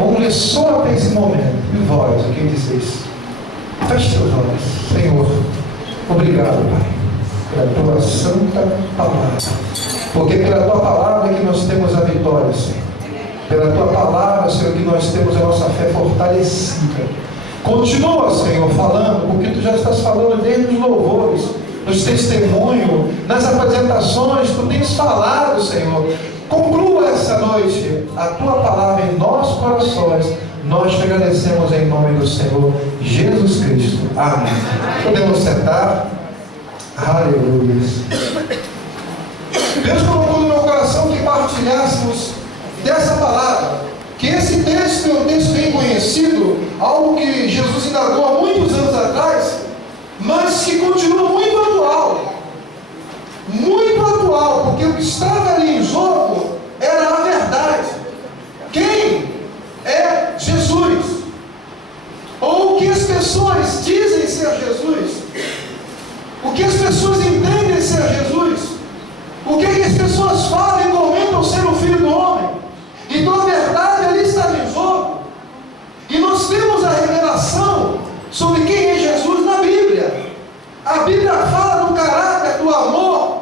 Vamos ler só até esse momento. E vós, o que dizeis? Feche seus olhos. Senhor, obrigado, Pai, pela tua santa palavra. Porque pela tua palavra é que nós temos a vitória, Senhor. Pela tua palavra, Senhor, que nós temos a nossa fé fortalecida. Continua, Senhor, falando, porque tu já estás falando desde os louvores, nos testemunhos, nas apresentações, tu tens falado, Senhor. Conclua essa noite a tua palavra em nossos corações. Nós te agradecemos em nome do Senhor Jesus Cristo. Amém. Podemos sentar. Aleluia. Deus colocou no meu coração que partilhássemos dessa palavra. Que esse texto é um texto bem conhecido, algo que Jesus indagou há muitos anos atrás, mas que continua muito atual. Muito atual, porque o que estava ali em jogo era a verdade. Quem é Jesus? Ou o que as pessoas dizem ser Jesus? O que as pessoas entendem ser Jesus? O que as pessoas falam e comentam ser o Filho do Homem? Então a verdade ali está em jogo. E nós temos a revelação sobre quem é Jesus na Bíblia. A Bíblia fala do caráter, do amor,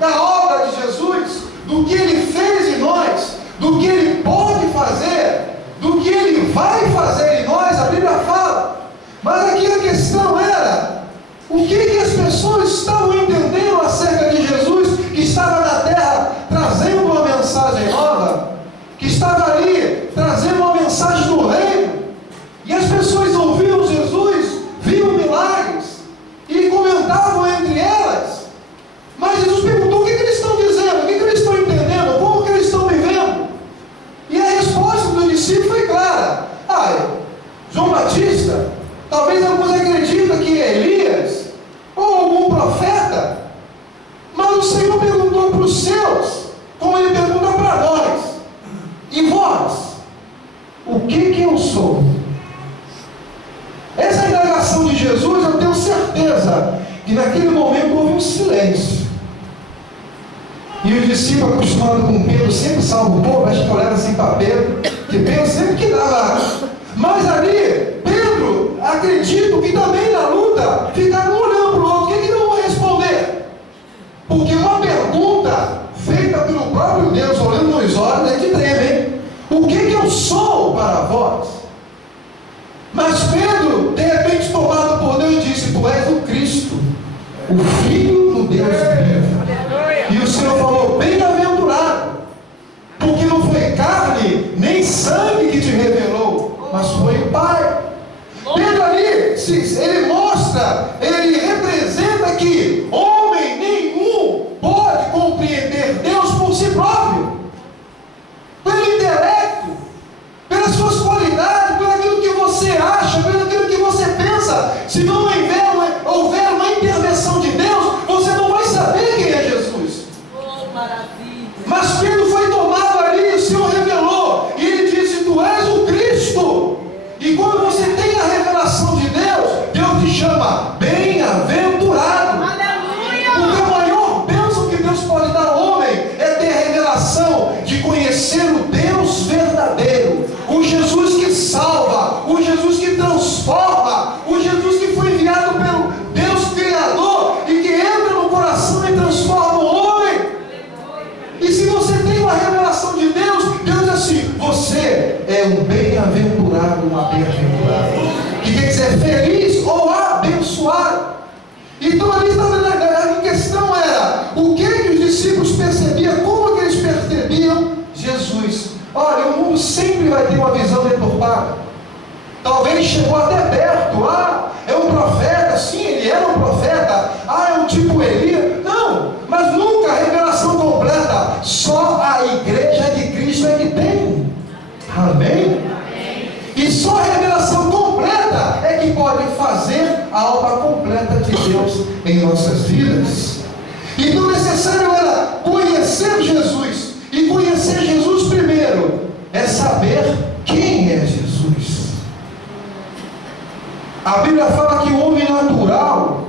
da obra de Jesus, do que Ele fez em nós, do que Ele pode fazer, do que Ele vai fazer em nós. A Bíblia fala. Mas aqui a questão era, o que as pessoas estavam entendendo acerca de Jesus, que estava na terra trazendo uma mensagem nova, que estava ali trazendo uma mensagem do reino, e as pessoas ouviam Jesus, viam milagres, e comentavam entre elas. Mas Jesus perguntou: o que eles estão dizendo? O que eles estão entendendo? Como que eles estão vivendo? E a resposta do discípulo foi clara. João Batista, talvez alguns acreditam que é Elias, ou algum profeta. Mas o Senhor perguntou para os seus, como Ele pergunta para nós: e vós, o que eu sou? Essa indagação de Jesus, eu tenho certeza que naquele momento houve um silêncio. E os discípulos, acostumados com Pedro, sempre salva o povo, acho que olharam assim para Pedro, que Pedro sempre que dava. Mas ali, Pedro, acredito que também na luta, ficaram olhando para o outro. O que não vão responder? Porque uma pergunta feita pelo próprio Deus, olhando nos olhos, é que treme, hein? O que eu sou para vós? Mas Pedro, de repente, tomado por Deus, disse: tu és o Cristo, o Filho do Deus vivo. E o Senhor falou: bem-aventurado, porque não foi carne nem sangue que te revelou, mas foi o Pai. Pedro ali, ele mostra, ele representa que homem nenhum pode compreender Deus por si próprio, pelo intelecto, pelas suas qualidades, pelo aquilo que você acha, pelo aquilo que você pensa. Se não houver uma intervenção de Deus, você não vai saber quem é Jesus. Mas Pedro foi tomado ali, o Senhor revelou, e ele disse: tu és o Cristo. E quando você tem a revelação de Deus, Deus te chama bem-aventurado. Porque a maior bênção que Deus pode dar ao homem é ter a revelação de conhecer o Deus verdadeiro, o Jesus que salva, o Jesus que transforma, o Jesus que foi enviado pelo Deus Criador e que entra no coração e transforma o homem. E se você tem uma revelação de Deus, Deus diz assim: você é um bem-aventurado, uma bem-aventurada, que quer dizer feliz ou abençoado. Então ali a questão era: o que os discípulos percebiam, como que eles percebiam Jesus? Olha, o mundo sempre vai ter uma visão deturpada. Talvez chegou até perto: é um profeta. Sim, ele era um profeta. É um tipo Elias. Não, mas nunca a revelação completa. Só a igreja de Cristo é que tem. Amém? E só a revelação completa é que pode fazer a obra completa de Deus em nossas vidas. Então necessário era conhecer Jesus. E conhecer Jesus primeiro é saber quem é Jesus. A Bíblia fala que o homem natural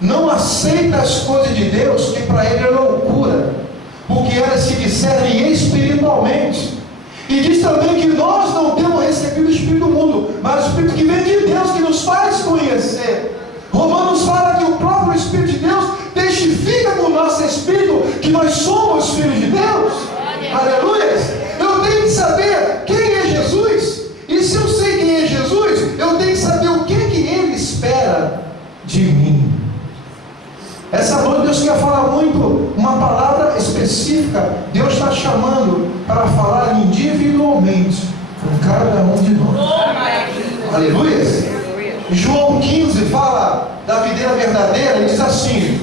não aceita as coisas de Deus, que para ele é loucura, porque elas se discernem espiritualmente. E diz também que nós não temos recebido o Espírito do mundo, mas o Espírito que vem de Deus, que nos faz conhecer. Romanos fala que o próprio Espírito de Deus testifica com o nosso Espírito que nós somos filhos de Deus. Aleluia! Eu tenho que saber quem é Jesus. E se eu sei quem é Jesus, eu tenho que saber o que Ele espera de mim. Essa noite Deus quer falar muito, uma palavra específica. Deus está chamando para falar individualmente com cada um de nós. Aleluia! João 15 fala da videira verdadeira e diz assim: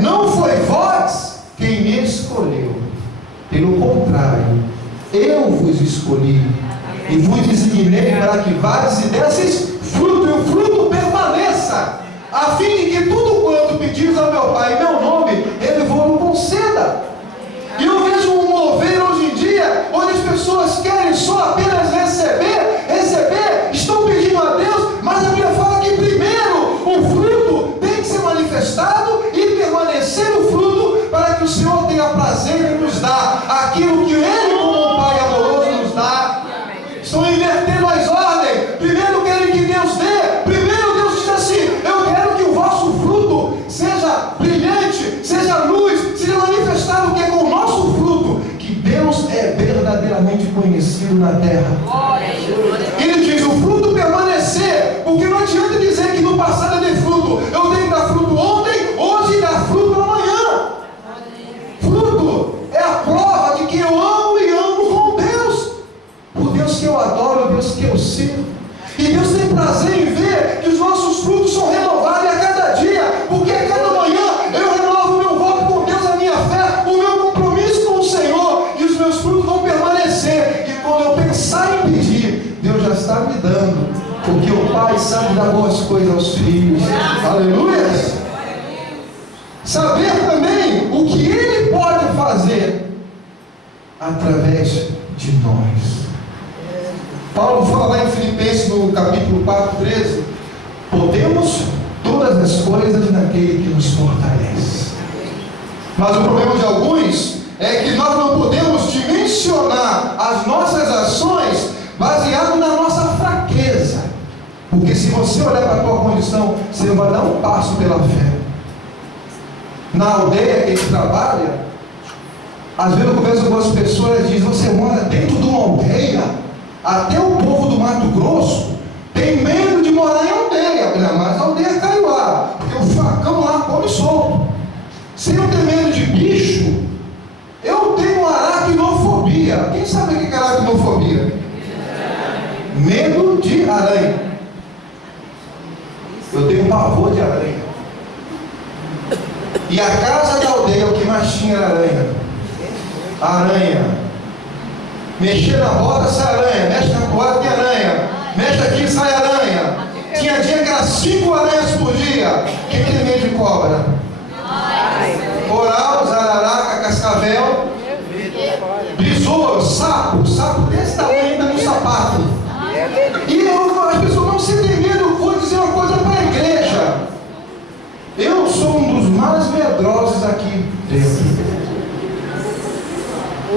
não foi vós quem me escolheu, pelo contrário, eu vos escolhi e vos designei para que vades e desses fruto, e o fruto permaneça, a fim de que tudo quanto pedires ao meu Pai em meu nome, Ele vos conceda. E eu vejo um mover hoje em dia, onde as pessoas querem só apenas receber, estão pedindo a Deus, mas a Bíblia fala que primeiro o fruto tem que ser manifestado e permanecer o fruto, para que o Senhor tenha prazer em nos dar aquilo que Ele, como um Pai amoroso, nos dá. Estão invertendo as ordens. Primeiro querem que Deus dê. Primeiro Deus diz assim: eu quero que o vosso fruto seja brilhante, seja luz, seja manifestado, que é com o nosso fruto que Deus é verdadeiramente conhecido na terra. Ele diz: o fruto permanecer, porque não adianta dizer que no passado eu dei fruto. Eu tenho que dar fruto ontem, hoje dar fruto amanhã. Fruto é a prova de que eu amo e amo com Deus, o Deus que eu adoro, o Deus que eu sirvo. E Deus tem prazer em ver que os nossos frutos são renovados a cada dia, porque a cada manhã eu renovo o meu voto com Deus, a minha fé, o meu compromisso com o Senhor, e os meus frutos vão permanecer. E quando eu pensar em pedir, Deus já está me dando, porque o Pai sabe dar boas coisas aos filhos. Aleluia! Saber também o que Ele pode fazer através de nós. Paulo fala lá em Filipenses, no capítulo 4:13: podemos todas as coisas naquele que nos fortalece. Mas o problema de alguns é que nós não podemos dimensionar as nossas ações baseado na nossa fraqueza. Porque se você olhar para a tua condição, você vai dar um passo pela fé. Na aldeia que ele trabalha, às vezes eu converso com algumas pessoas e dizem: você mora dentro de uma aldeia? Até o povo do Mato Grosso tem medo de morar em aldeia. Mas a aldeia é Caiuá, porque o facão lá come solto. Se eu tenho medo de bicho, eu tenho aracnofobia. Quem sabe o que é aracnofobia? Medo de aranha. Eu tenho pavor de aranha. E a casa da aldeia, o que mais tinha era aranha. Aranha. Mexer na roda, sai aranha. Mexe na toalha, tem aranha. Mexe aqui, sai aranha. Tinha dia que era 5 aranhas por dia. Quem tem medo de cobra? Coral, zararaca, cascavel, besouro, sapo desse tamanho ainda no sapato. E as pessoas não sentem medo. Eu vou dizer uma coisa para a igreja: eu sou um dos mais medrosos aqui dentro.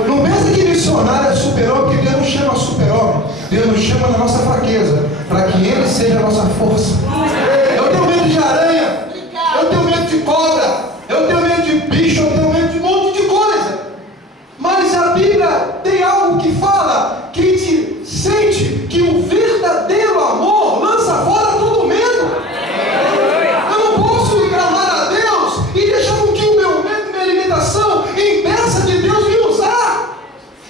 Não pensa que missionário é super-homem, porque Deus não chama super-homem. Deus nos chama na nossa fraqueza, para que Ele seja a nossa força. Eu tenho medo de aranha, eu tenho medo de cobra, eu tenho medo de bicho, eu tenho medo de um monte de coisa. Mas a Bíblia tem algo que fala, que te sente que o verdadeiro amor lança fora todo medo. Eu não posso clamar a Deus e deixar com que o meu medo e minha limitação impeça de Deus me usar.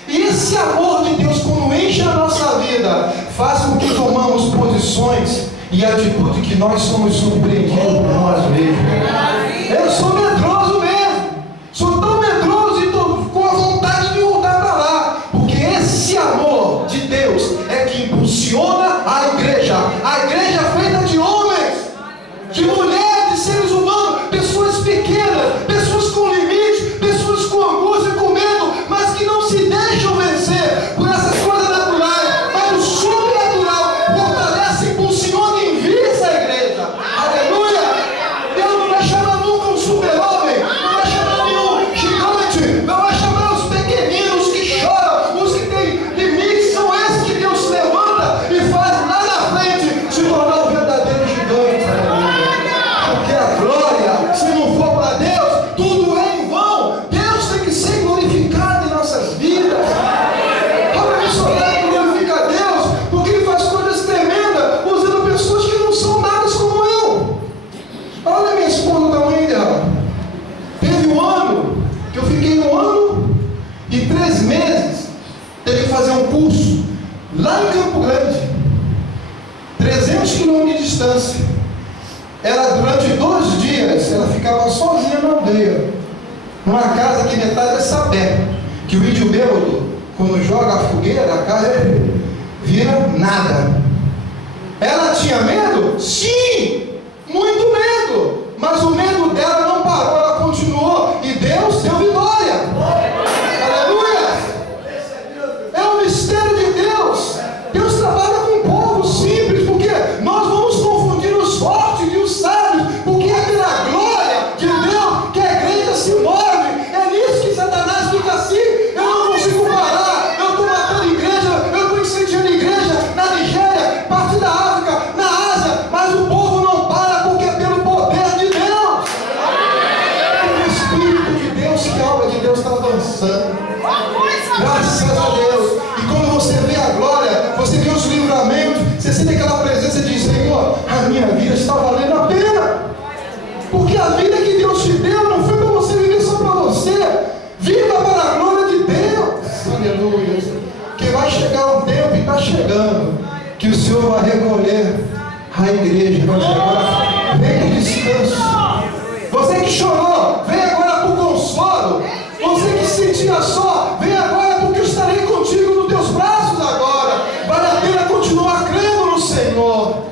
E esse amor de Deus, quando enche a nossa vida, faz com que tomamos posições e atitudes que nós somos surpreendidos por nós mesmos. Eu sou medroso mesmo. Sou tão medroso e estou com a vontade de voltar para lá. Porque esse amor de Deus é que impulsiona a igreja. A igreja é feita de homens, de mulheres, de seres humanos, pessoas pequenas, pessoas com limite, pessoas com angústia, com medo, mas que não se deixam vencer por essas coisas naturais. Mas o sobrenatural fortalece, impulsiona e envia essa igreja. Aleluia! Deus não vai chamar nunca um super-homem quilômetros de distância. Ela, durante 2 dias, ela ficava sozinha na aldeia, numa casa que metade é sapé, que o índio bêbado, quando joga a fogueira, a casa vira nada. Ela tinha medo? Sim, muito medo, mas o medo dela não parou, ela continuou, e Deus deu vitória. Aleluia! É o mistério de Deus. Deus trabalha com um povo simples, porque nós vamos confundir os fortes e os sábios, porque é pela glória de Deus que a igreja se move. É nisso que Satanás fica assim: eu não consigo parar, eu estou matando igreja, eu estou incendiando igreja na Nigéria, parte da África, na Ásia, mas o povo não para, porque é pelo poder de Deus. É o Espírito de Deus que a obra de Deus está avançando. Graças a Deus. E quando você vê a glória, você vê os livramentos, você sente aquela presença de Senhor, a minha vida está valendo a pena. Porque a vida que Deus te deu não foi para você viver só para você. Viva para a glória de Deus. Aleluia. Que vai chegar um tempo, e está chegando, que o Senhor vai recolher a igreja. Vai dizer: agora vem com descanso. Você que chorou, vem agora para o consolo. Você que se sentia só, vem agora, porque eu estarei contigo nos teus braços agora. Vale a pena continuar crendo no Senhor.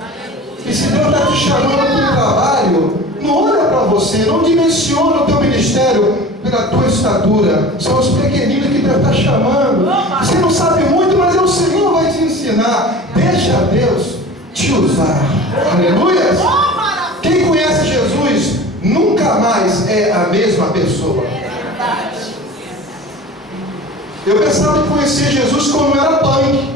E se Deus está te chamando para o trabalho, não olha para você, não dimensiona o teu ministério pela tua estatura. São os pequeninos que Deus está chamando. Você não sabe muito, mas o Senhor vai te ensinar. Deixa Deus te usar. Aleluia! Quem conhece Jesus nunca mais é a mesma pessoa. Eu pensava que conhecia Jesus quando eu era punk.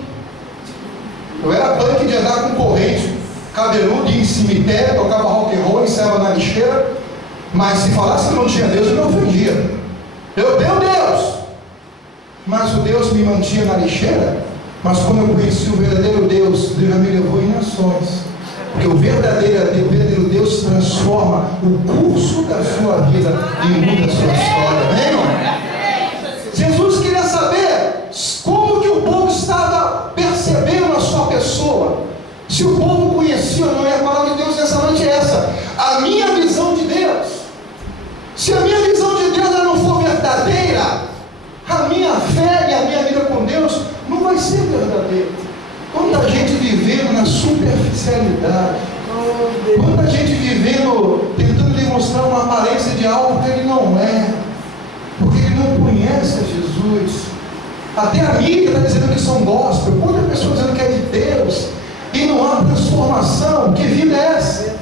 Eu era punk de andar com corrente, cabeludo, ir em cemitério, tocava rock and roll, ensaiava na lixeira. Mas se falasse que não tinha Deus, eu me ofendia. Eu tenho Deus, mas o Deus me mantinha na lixeira. Mas quando eu conheci o verdadeiro Deus, Deus já me levou em nações. Porque o verdadeiro Deus transforma o curso da sua vida e muda a sua história. Amém, irmão? Jesus queria saber como que o povo estava percebendo a sua pessoa. Se o povo conhecia ou não. E a palavra de Deus nessa noite é essa: a minha visão de Deus. Se a minha visão de Deus ela não for verdadeira, a minha fé e a minha vida com Deus não vai ser verdadeira. Quanta gente vivendo na superficialidade, quanta gente vivendo, tentando demonstrar uma aparência de algo que ele não é, porque ele não conhece a Jesus. Até a mídia está dizendo que são gospel, quantas pessoas dizendo que é de Deus, e não há transformação. Que vida é essa?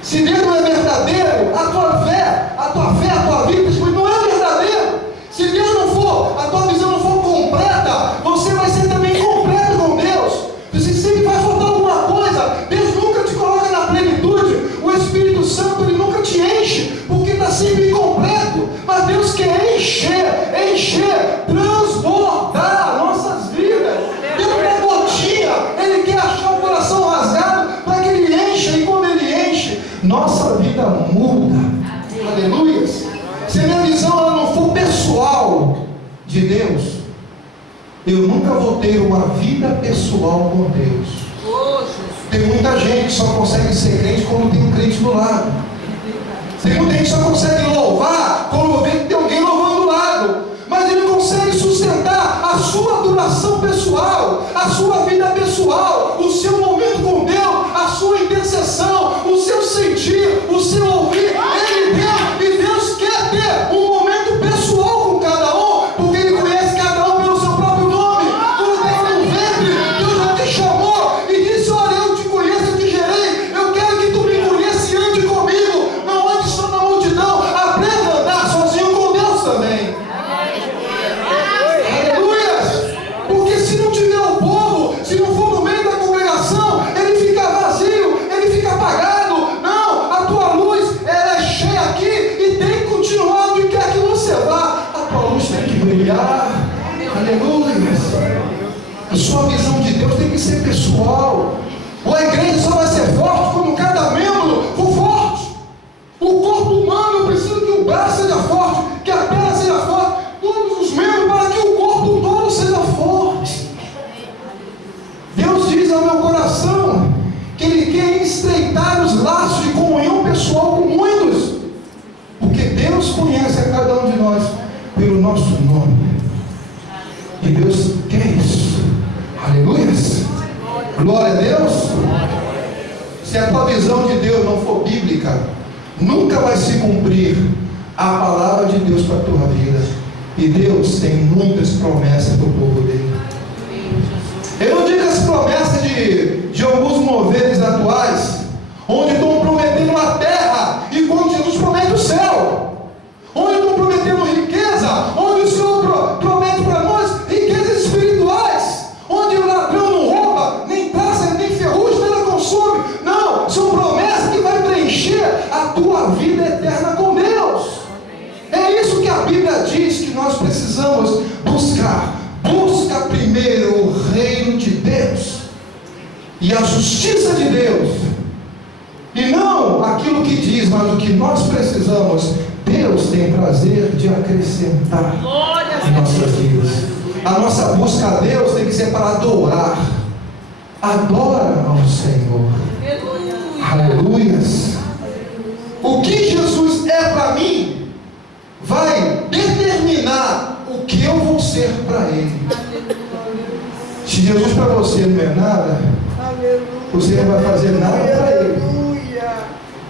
Se Deus não é verdadeiro, a tua fé, a tua vida não é verdadeira. Se Deus não for, a tua visão não for completa, você vai ser também incompleto com Deus. Você sempre vai faltar alguma coisa. Deus nunca te coloca na plenitude. O Espírito Santo ele nunca te enche, porque está sempre incompleto. Mas Deus quer encher, transbordar nossas vidas. Deus não é gotinha, Ele quer achar o coração rasgado para que Ele encha. E quando Ele enche, nossa vida muda. Aleluia. Se a minha visão ela não for pessoal de Deus, eu nunca vou ter uma vida pessoal com Deus. Tem muita gente que só consegue ser crente quando tem um crente do lado. Tem muita gente que só consegue louvar quando vê que tem alguém louvando do lado. Mas ele não consegue sustentar a sua adoração pessoal, a sua vida pessoal, o seu momento com Deus, a sua intercessão, o seu sentir, o seu ouvir. Ele deu, e Deus quer ter um momento pessoal com cada um, porque Ele conhece cada um pelo seu próprio nome. Quando estava no ventre, Deus já te chamou e disse: olha, eu te conheço, eu te gerei, eu quero que tu me conheça e ande comigo. Não ande só na multidão, aprenda a andar sozinho com Deus também. Aleluia! Porque se não tiver o povo, se não for no meio da congregação, ele fica vazio, ele fica apagado. Não, a tua luz ela é cheia aqui e tem que continuar onde quer que você vá. A tua luz tem que brilhar. Aleluia! A sua visão de Deus tem que ser pessoal. Ou a igreja só vai ser forte quando cada membro for forte. O corpo humano precisa que o braço seja forte, que a perna seja forte, todos os membros, para que o corpo todo seja forte. Deus diz ao meu coração que Ele estreitar os laços de comunhão pessoal com muitos, porque Deus conhece a cada um de nós pelo nosso nome, e Deus quer isso. Aleluia, glória a Deus. Se a tua visão de Deus não for bíblica, nunca vai se cumprir a palavra de Deus para a tua vida. E Deus tem muitas promessas para o povo dele. Eu não digo as promessas de alguns moveres atuais, onde estão prometendo a terra, e quando Jesus promete o céu, onde estão prometendo riqueza, onde o Senhor promete para nós riquezas espirituais, onde o ladrão não rouba, nem traça, nem ferrugem, nada consome. Não, são promessas que vai preencher a tua vida eterna com Deus. É isso que a Bíblia diz que nós precisamos buscar. Busca primeiro o reino de Deus e a justiça de Deus, e não aquilo que diz, mas o que nós precisamos. Deus tem prazer de acrescentar em nossas vidas. A nossa busca a Deus tem que ser para adorar. Adora ao Senhor. Aleluias. O que Jesus é para mim vai determinar o que eu vou ser para Ele. Se Jesus para você não é nada, você não vai fazer nada para Ele.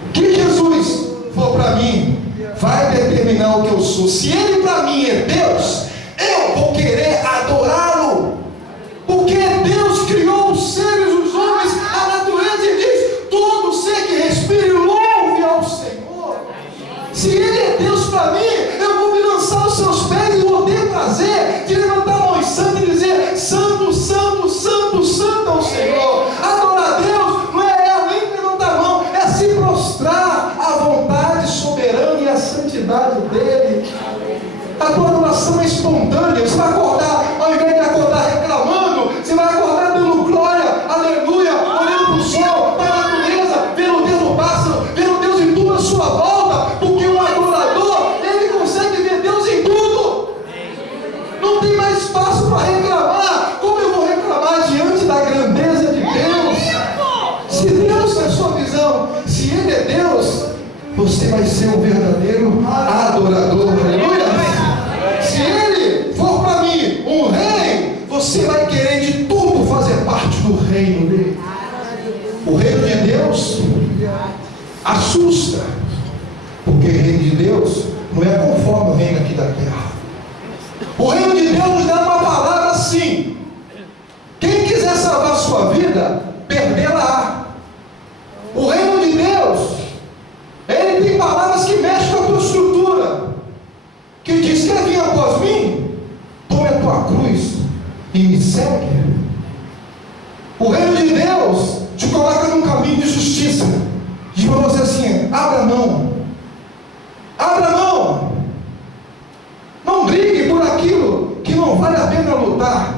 O que Jesus for para mim vai determinar o que eu sou. Se Ele para mim é Deus, eu vou querer adorá-lo, porque Deus criou os seres, os homens, a natureza, e diz: todo ser que respire louve ao Senhor. Se Ele é Deus para mim, eu vou me lançar aos seus pés e vou ter prazer de levantar a mão santa e dizer: santo, santo, santo, santo ao Senhor. Adorar a Deus não é além de levantar a mão, é se prostrar à vontade soberana e à santidade dele. A tua adoração é espontânea. Você vai acordar, ao invés de acordar reclamando, você vai acordar dando glória, aleluia, olhando para o sol, para a natureza, vendo Deus no pássaro, vendo Deus em tudo à sua volta, porque um adorador, ele consegue ver Deus em tudo. Não tem mais espaço para reclamar. Como eu vou reclamar diante da grandeza de Deus? Se Deus é a sua visão, se Ele é Deus, você vai ser um verdadeiro adorador. Aleluia. Se Ele for para mim um rei, você vai querer de tudo fazer parte do reino dele. O reino de Deus assusta, porque o reino de Deus não é conforme o reino aqui da terra. O reino de Deus nos dá uma palavra assim: quem quiser salvar a sua vida, perdê-la. O reino de Deus, ele tem palavras que mexem com a tua estrutura, que diz: quer vir após mim? Tome a tua cruz e me segue. O reino de Deus te coloca num caminho de justiça. Diz para você assim: abra a mão, abra a mão. Não brigue por aquilo que não vale a pena lutar.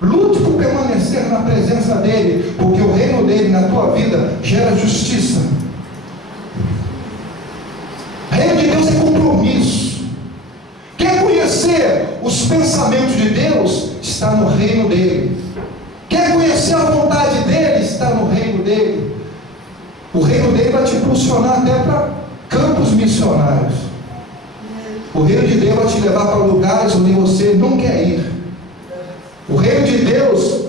Lute por permanecer na presença dele, porque o reino dele na tua vida gera justiça. O reino de Deus é compromisso. Quer conhecer os pensamentos de Deus? Está no reino dele. Quer conhecer a vontade dele? Está no reino dele. O reino dele vai te impulsionar até para campos missionários. O reino de Deus vai te levar para lugares onde você não quer ir. O reino de Deus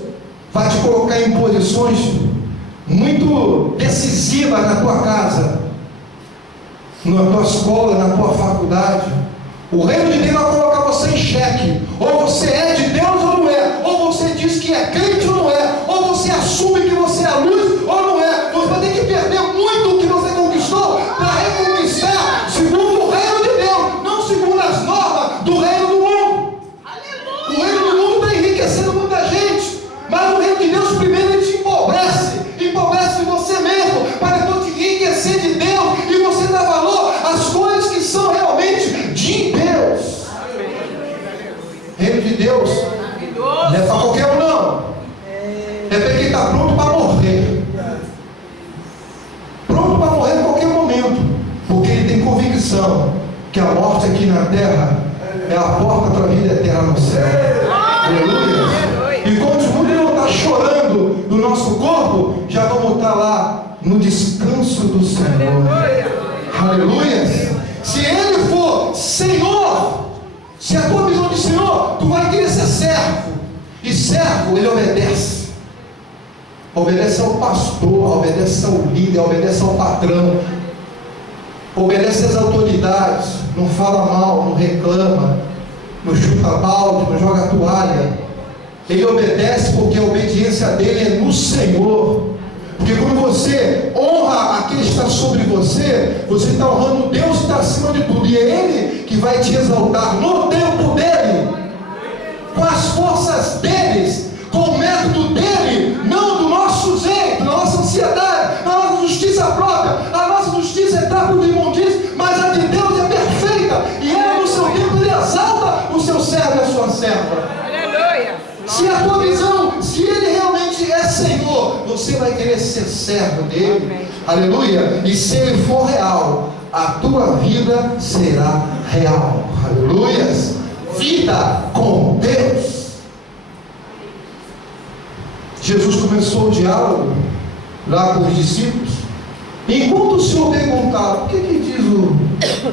vai te colocar em posições muito decisivas na tua casa, na tua escola, na tua faculdade. O reino de Deus vai colocar você em xeque. Ou você é de Deus ou não é. Ou você diz que é crente ou não é. Ou você assume que você é a luz ou não é. Você vai ter que perder muito o que você conquistou para reconquistar segundo o reino de Deus, não segundo as normas do reino do mundo. O reino do mundo está enriquecendo muita gente, mas o reino de Deus primeiro ele te empobrece de você mesmo, para depois te enriquecer de Deus e você dar valor às coisas que são realmente de Deus. Reino de Deus não é para qualquer um, não. É para quem está pronto para morrer. Pronto para morrer em qualquer momento, porque ele tem convicção que a morte aqui na terra é a porta para a vida eterna no céu. Aleluia. E quando o mundo não está chorando do nosso corpo, já vamos estar lá no descanso do Senhor. Aleluia! Se Ele for Senhor, se a tua visão de Senhor, tu vai querer ser servo. E servo, ele obedece. Obedece ao pastor, obedece ao líder, obedece ao patrão, obedece às autoridades, não fala mal, não reclama, não chuta balde, não joga toalha. Ele obedece porque a obediência dele é no Senhor. Porque quando você honra aquele que está sobre você, você está honrando Deus que está acima de tudo, e é Ele que vai te exaltar no tempo dele, com as forças deles, com o método dele, não do nosso jeito, da nossa ansiedade, da nossa justiça própria. A nossa justiça é trapo de imundícia, mas a de Deus é perfeita, e Ele no seu tempo ele exalta o seu servo e a sua serva. Se a tua visão, se Ele realmente é Senhor, você vai querer ser servo dele. Amém. Aleluia. E se Ele for real, a tua vida será real. Aleluia. Vida com Deus. Jesus começou o diálogo lá com os discípulos. Enquanto o Senhor perguntava: o que diz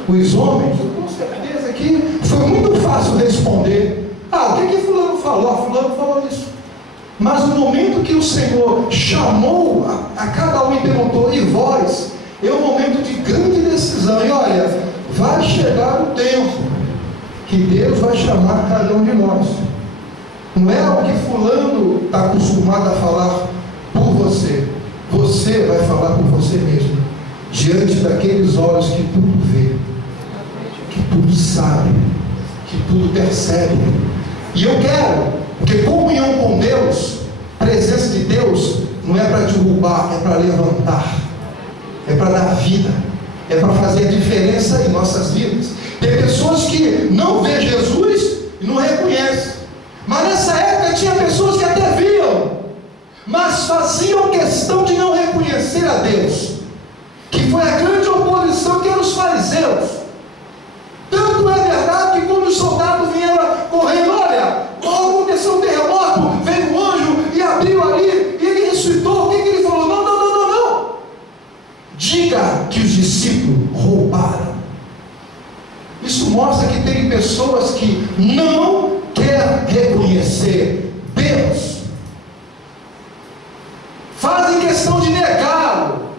os homens? Com certeza que foi muito fácil responder. O que fulano falou? Fulano falou isso. Mas no momento que o Senhor chamou a cada um e perguntou: e vós? É um momento de grande decisão. E olha, vai chegar o tempo que Deus vai chamar cada um de nós. Não é o que fulano está acostumado a falar por você. Você vai falar por você mesmo, diante daqueles olhos que tudo vê, que tudo sabe, que tudo percebe. E eu quero, porque comunhão com Deus, presença de Deus, não é para derrubar, é para levantar, é para dar vida, é para fazer a diferença em nossas vidas. Tem pessoas que não vê Jesus e não reconhecem, mas nessa época tinha pessoas que até viam, mas faziam questão de não reconhecer a Deus, que foi a grande oposição que eram os fariseus. Tanto é verdade que quando os soldados vieram correndo, olha, aconteceu um terremoto, veio um anjo e abriu ali, e ele ressuscitou. O que ele falou? Não. Diga que os discípulos roubaram. Isso mostra que tem pessoas que não querem reconhecer Deus, fazem questão de negá-lo.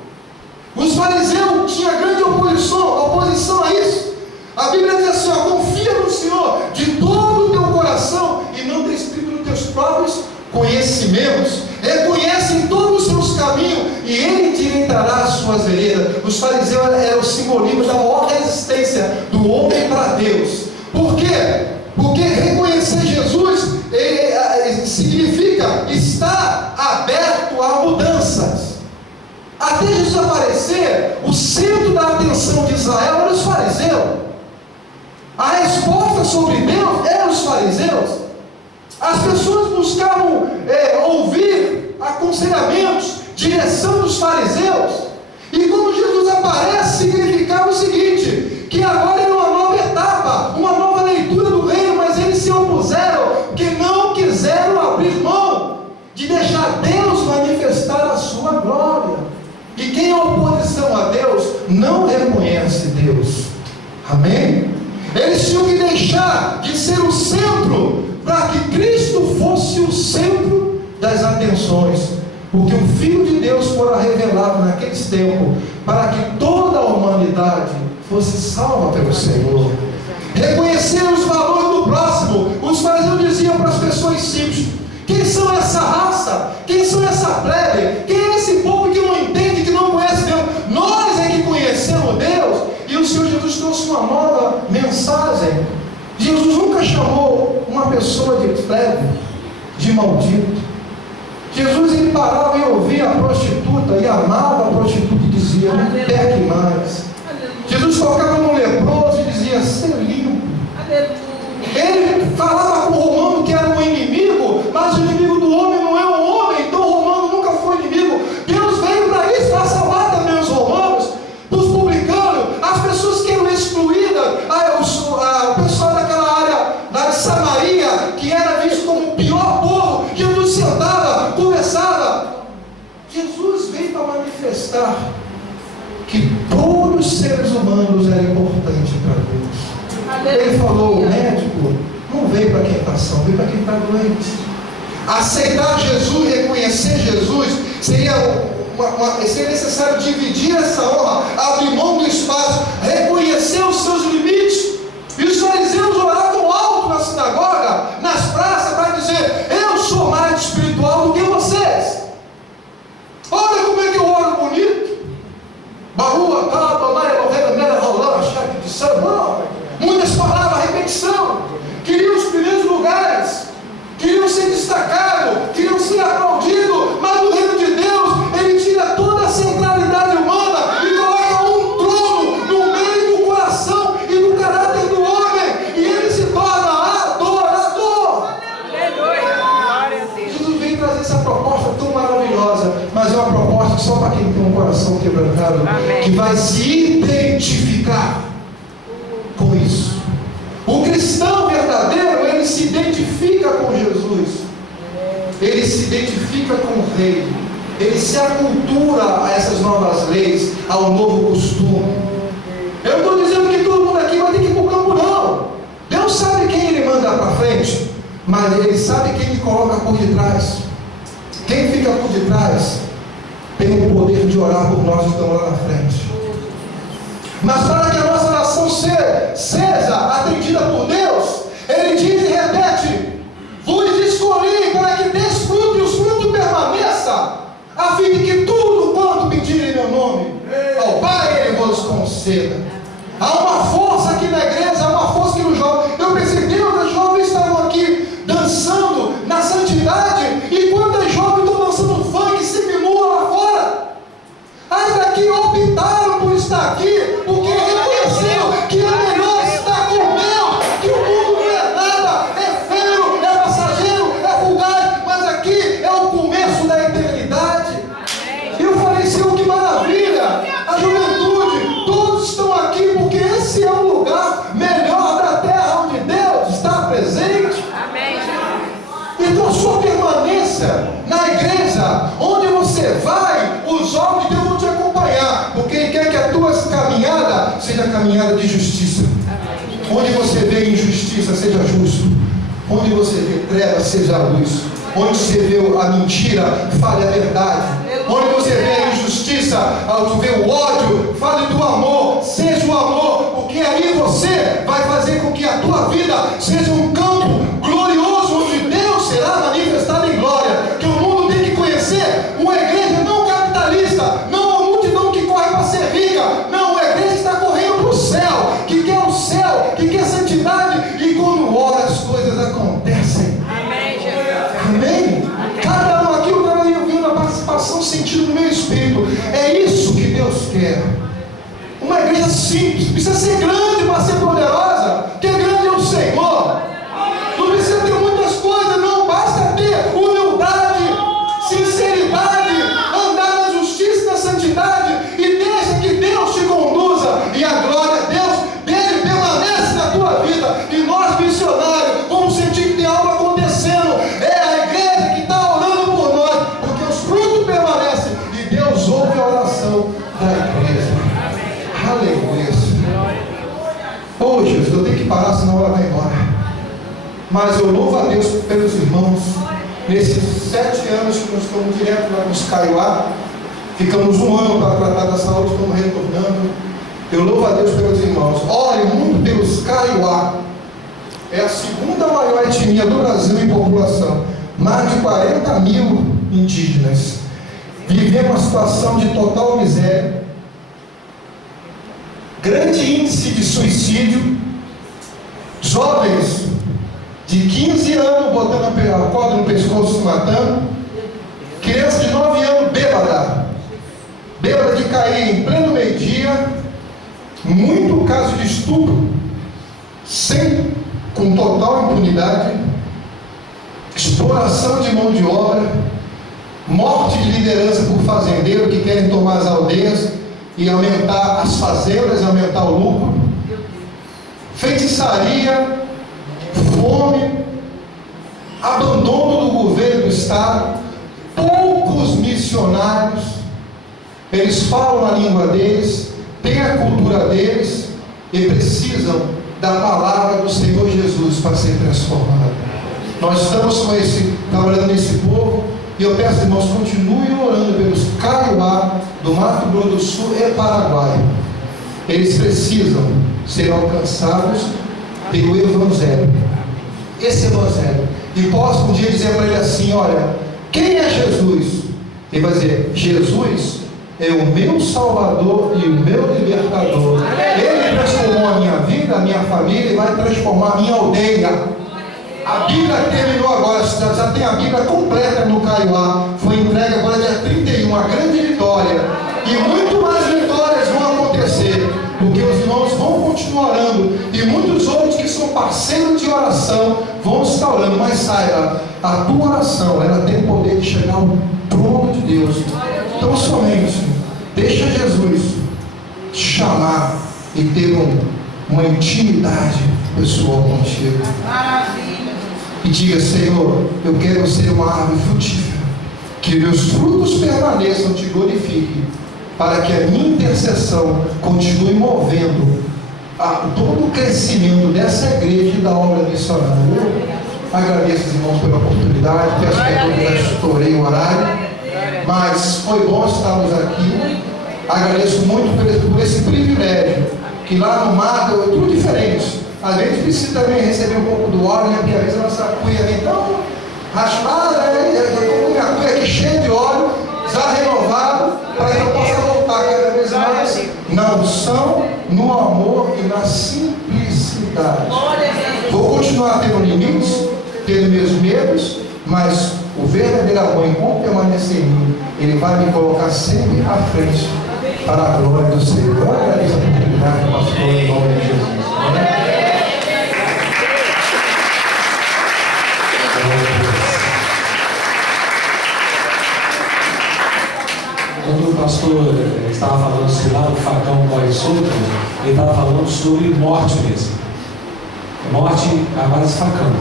Os fariseus tinham grande oposição a isso. A Bíblia diz assim: confia no Senhor de todo o teu coração e não despriva nos teus próprios conhecimentos. Reconhece em todos os seus caminhos e Ele endireitará as suas veredas. Os fariseus eram o simbolismo da maior resistência do homem para Deus. Por quê? Porque reconhecer Jesus significa estar aberto a mudanças. Até Jesus aparecer, o centro da atenção de Israel era os fariseus. A resposta sobre Deus eram os fariseus. As pessoas buscavam ouvir aconselhamentos, direção dos fariseus. E quando Jesus aparece, significava o seguinte: que agora era uma nova etapa, uma nova leitura do reino, mas eles se opuseram, que não quiseram abrir mão de deixar Deus manifestar a sua glória. E quem é oposição a Deus não reconhece Deus. Amém? Eles tinham que deixar de ser o centro para que Cristo fosse o centro das atenções, porque o Filho de Deus fora revelado naqueles tempos para que toda a humanidade fosse salva pelo Senhor. Reconhecer os valores do próximo. Os fariseus diziam para as pessoas simples: quem são essa raça? Quem são essa plebe? Quem é esse povo que não entende, que não conhece Deus? Nós é que conhecemos Deus. E o Senhor Jesus trouxe uma nova mensagem. Jesus nunca chamou uma pessoa de plebe, de maldito. Jesus, ele parava e ouvia a prostituta e amava a prostituta e dizia: não peque mais. Jesus tocava no leproso e dizia: ser limpo. Ele falava com o romano que era um inimigo, mas o inimigo do homem não é um homem, então o romano nunca foi inimigo. Deus veio para isso, para salvar também os romanos, os publicanos, as pessoas que eram excluídas, o pessoal daquela área da Samaria, que era visto como o pior povo. Jesus sentava, conversava. Jesus veio para manifestar manifestar que todos os seres humanos eram importantes para Deus. Ele falou: o médico não veio para quem está são, veio para quem está doente. Aceitar Jesus, reconhecer Jesus, seria necessário dividir essa honra, abrir mão do espaço, reconhecer os seus limites. E os fariseus oravam alto na sinagoga, nas praças, para dizer: eu sou mais espiritual do que vocês. Olha como é que eu oro bonito. Barua, calma, Maria, morrendo, mera, rolando, chefe de samba. Muitas palavras, repetição. Queriam os primeiros lugares, queriam ser destacados, queriam ser aplaudidos, mas no reino de Deus, Ele tira toda a centralidade humana e coloca um trono no meio do coração e do caráter do homem, e Ele se torna adorador. Jesus veio trazer essa proposta tão maravilhosa, mas é uma proposta só para quem tem um coração quebrantado, que vai se identificar com isso. O cristão verdadeiro, ele se identifica com Jesus, ele se identifica com o Rei, ele se acultura a essas novas leis, ao novo costume. Eu não estou dizendo que todo mundo aqui vai ter que ir para o campo, não. Deus sabe quem Ele manda para frente, mas Ele sabe quem Ele coloca por detrás. Quem fica por detrás tem o poder de orar por nós que estamos lá na frente. Mas para que a nossa oração seja atendida por Deus, Ele diz e repete: vos escolhi para que desfrute e os frutos permaneça, a fim de que tudo quanto pedirem em meu nome, ao Pai Ele vos conceda. Há uma força aqui na igreja, há uma força aqui no jovem. Eu pensei: Deus, os jovens estavam aqui dançando na santidade, e quantas jovens estão dançando funk e se minua lá fora? As daqui optaram por estar aqui, porque reconheceram que é melhor estar com Deus, que o mundo não é nada, é feio, é passageiro, é fugaz, mas aqui é o começo da eternidade. E eu falei: Senhor, que maravilha! A juventude, todos estão aqui porque esse é o lugar melhor da terra onde Deus está presente. Então, sua permanência na igreja, onde você vai, os homens de Deus vão te acompanhar, porque Ele quer que a tua caminhada seja caminhada de justiça. Onde você vê injustiça, seja justo. Onde você vê trevas, seja luz. Onde você vê a mentira, fale a verdade. Onde você vê a injustiça, onde vê o ódio, fale do amor, seja o amor, porque aí você vai fazer com que a tua vida seja um campo glorioso, onde Deus será manifestado em glória. Que o mundo tem que conhecer uma igreja não capitalista, não uma multidão que corre para ser rica, não, uma igreja que está correndo para o céu, que quer santidade, e quando ora as coisas acontecem. Amém, Jesus. Amém? Cada um aqui, eu estava ouvindo a participação, sentindo no meu espírito. É isso que Deus quer. Uma igreja simples, precisa ser grande para ser poderosa, que grande é o Senhor. Não precisa ter muitas coisas, não, basta ter humildade, sinceridade, andar na justiça e na santidade, e deixa que Deus te conduza, e a glória de Deus dele permanece na tua vida. E nós, missionários, vamos sentir que tem algo acontecendo. É a igreja que está orando por nós, porque os frutos permanecem e Deus ouve a oração da igreja. Aleluia. Oh, Jesus, eu tenho que parar, senão ela vai embora. Mas eu louvo a Deus pelos irmãos. Nesses 7 anos que nós estamos direto lá nos Caiuá, ficamos 1 ano para tratar da saúde, estamos retornando. Eu louvo a Deus pelos irmãos. Ore muito pelos Caiuá. É a segunda maior etnia do Brasil em população. Mais de 40 mil indígenas. Vivemos uma situação de total miséria. Grande índice de suicídio. Jovens de 15 anos botando a corda no pescoço, se matando. Criança de 9 anos bêbada de cair em pleno meio-dia. Muito caso de estupro, com total impunidade. Exploração de mão de obra. Morte de liderança por fazendeiro que querem tomar as aldeias e aumentar as fazendas, aumentar o lucro. Feitiçaria, fome, abandono do governo do estado, poucos missionários. eles falam a língua deles, têm a cultura deles e precisam da palavra do Senhor Jesus para ser transformado. Nós estamos trabalhando nesse povo, e eu peço, irmãos, continuem orando pelos Kaiowá do Mato Grosso do Sul e Paraguai. Eles precisam ser alcançados pelo Evangelho. Esse Evangelho. E posso um dia dizer para ele assim: olha, quem é Jesus? Ele vai dizer: Jesus é o meu Salvador e o meu Libertador. Ele transformou a minha vida, a minha família, e vai transformar a minha aldeia. A Bíblia terminou agora, já tem a Bíblia completa no Kaiowá. Foi entregue agora dia 31, uma grande vitória. E muito mais vitórias vão acontecer, porque os irmãos vão continuar orando, e muitos outros que são parceiros de oração vão estar orando. Mas saiba, a tua oração, ela tem o poder de chegar ao trono de Deus. Então somente deixa Jesus te chamar e ter uma intimidade pessoal contigo. E diga: Senhor, eu quero ser uma árvore frutífera, que meus frutos permaneçam, te glorifiquem, para que a minha intercessão continue movendo todo o crescimento dessa igreja e da obra missionária. Eu agradeço, irmãos, pela oportunidade. Peço perdão que já estourei o horário, mas foi bom estarmos aqui. Agradeço muito por esse privilégio, que lá no mato é tudo diferente. Às vezes precisa também receber um pouco do óleo, né? Porque às vezes a nossa cuia vem tão raspada, eu minha cuia aqui cheia de óleo, já renovado, para que eu possa voltar cada vez mais na unção, no amor e na simplicidade. Vou continuar tendo limites, tendo meus medos, mas o verdadeiro amor, enquanto permanecer em mim, ele vai me colocar sempre à frente para a glória do Senhor. Eu agradeço a oportunidade, pastor, em nome de Jesus. Amém? Quando o pastor estava falando assim, lá do facão corre solto, ele estava falando sobre morte mesmo. Morte a base de facão.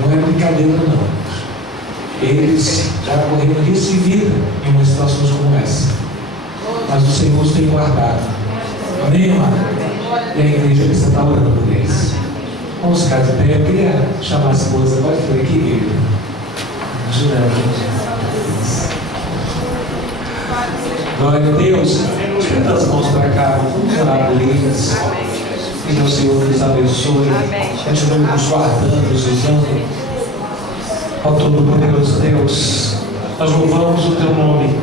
Não é brincadeira, não. Eles já correram risco de vida em umas situações como essa. Mas o Senhor os tem guardado. Amém, amado? E a igreja precisa estar orando por eles. Vamos ficar de pé. Eu queria chamar a esposa. Pode vir aqui, querido. Ajuda a glória a Deus. Tira as mãos para cá. Vamos orar por eles. Que o Senhor nos abençoe. Continue nos guardando, nos usando. Ó Todo-Poderoso Deus, nós louvamos o Teu nome,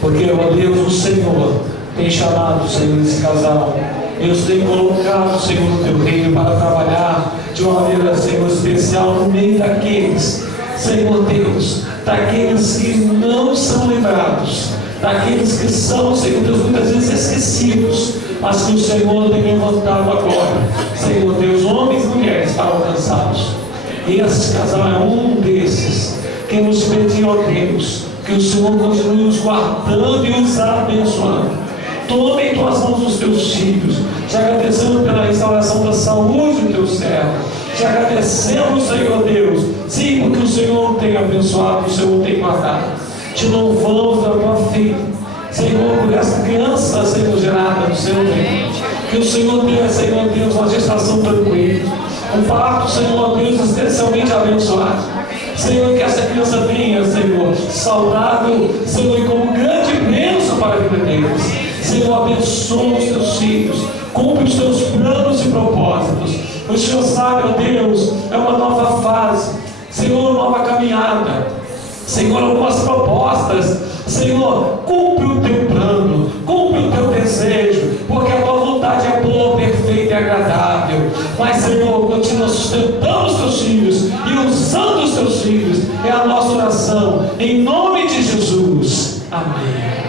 porque, ó Deus, o Senhor tem chamado, Senhor, esse casal. Deus tem colocado, Senhor, o Teu reino para trabalhar de uma maneira, Senhor, especial no meio daqueles, Senhor Deus, daqueles que não são lembrados, daqueles que são, Senhor Deus, muitas vezes esquecidos, mas que o Senhor tem levantado agora, Senhor Deus, homens e mulheres para alcançá-los. E esse casal é um desses que nos pediu a Deus que o Senhor continue nos guardando e os abençoando. Tome em tuas mãos os teus filhos. Te agradecemos pela restauração da saúde do teu servo. Te agradecemos, Senhor Deus, sim, porque o Senhor tem abençoado, o Senhor tem guardado. Te louvamos pela tua filha, Senhor, por essa criança, Senhor, gerada no seu ventre. Que o Senhor tenha, Senhor Deus, uma gestação tranquila. Um parto, Senhor Deus, especialmente abençoado. Senhor, que essa criança venha, Senhor, saudável, Senhor, e como grande bênção para a vida deles. Senhor, abençoa os teus filhos, cumpre os teus planos e propósitos. O Senhor sabe, ó Deus, é uma nova fase, Senhor, uma nova caminhada, Senhor, algumas propostas. Senhor, cumpre o teu plano, cumpre o teu desejo, porque a tua vontade é boa, perfeita e agradável. Mas, Senhor, continua sustentando os teus filhos e usando os teus filhos. É a nossa oração, em nome de Jesus. Amém.